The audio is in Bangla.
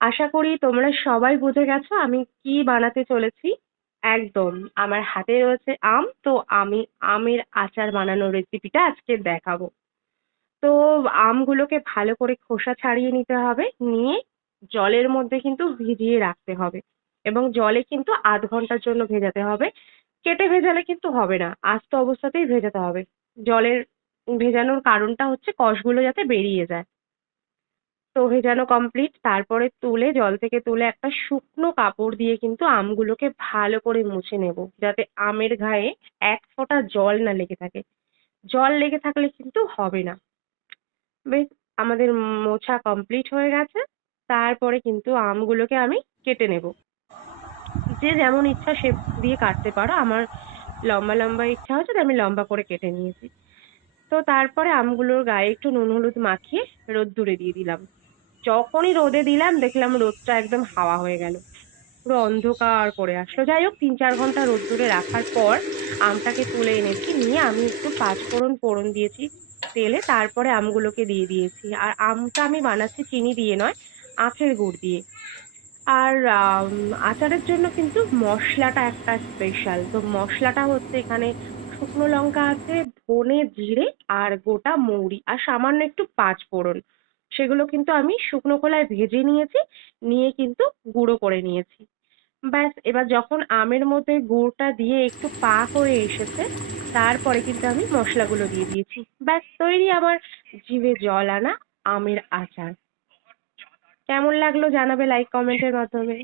আশা করি তোমরা সবাই বুঝে গেছো আমি কি বানাতে চলেছি। একদম আমার হাতে রয়েছে আম, তো আমি আমের আচার বানানোর রেসিপিটা আজকে দেখাবো। তো আমগুলোকে ভালো করে খোসা ছাড়িয়ে নিতে হবে, নিয়ে জলের মধ্যে কিন্তু ভিজিয়ে রাখতে হবে এবং জলে কিন্তু ০.৫ ঘন্টার জন্য ভেজাতে হবে। কেটে ভেজালে কিন্তু হবে না, আস্ত অবস্থাতেই ভেজাতে হবে। জলের ভেজানোর কারণটা হচ্ছে কষগুলো যাতে বেরিয়ে যায়। তো ভেজানো কমপ্লিট, তারপরে তুলে জল থেকে তুলে একটা শুকনো কাপড় দিয়ে কিন্তু আমগুলোকে ভালো করে মুছে নেব, যাতে আমের গায়ে এক ফোঁটা জল না লেগে থাকে। জল লেগে থাকলে কিন্তু হবে না। বেশ, আমাদের মোছা কমপ্লিট হয়ে গেছে। তারপরে কিন্তু আমগুলোকে আমি কেটে নেব। যে যেমন ইচ্ছা শেপ দিয়ে কাটতে পারো, আমার লম্বা লম্বা ইচ্ছা হচ্ছে তাই আমি লম্বা করে কেটে নিয়েছি। তো তারপরে আমগুলোর গায়ে একটু নুন হলুদ মাখিয়ে রোদ্দুরে দিয়ে দিলাম। যখনই রোদে দিলাম দেখলাম রোদটা একদম হাওয়া হয়ে গেল, পুরো অন্ধকার করে আসলো। যাই হোক, ৩-৪ ঘন্টা রোদ্দুরে রাখার পর আমটাকে তুলে এনেছি, নিয়ে আমি একটু পাঁচফোড়ন ফোড়ন দিয়েছি তেলে, তারপরে আমগুলোকে দিয়ে দিয়েছি। আর আমটা আমি বানাচ্ছি চিনি দিয়ে নয়, আখের গুড় দিয়ে। আর আচারের জন্য কিন্তু মশলাটা একটা স্পেশাল। তো মশলাটা হচ্ছে এখানে শুকনো লঙ্কা আছে, ধনে জিরে আর গোটা মৌরি আর সামান্য একটু পাঁচফোড়ন। সেগুলো কিন্তু আমি শুকনো খোলায় ভেজে নিয়েছি, নিয়ে কিন্তু গুঁড়ো করে নিয়েছি। ব্যাস, এবার যখন আমের মধ্যে গুড়টা দিয়ে একটু পাক হয়ে এসেছে, তারপরে কিন্তু আমি মশলাগুলো দিয়ে দিয়েছি। ব্যাস তৈরি আমার জিভে জল আনা আমের আচার। কেমন লাগলো জানাবে লাইক কমেন্টের মাধ্যমে।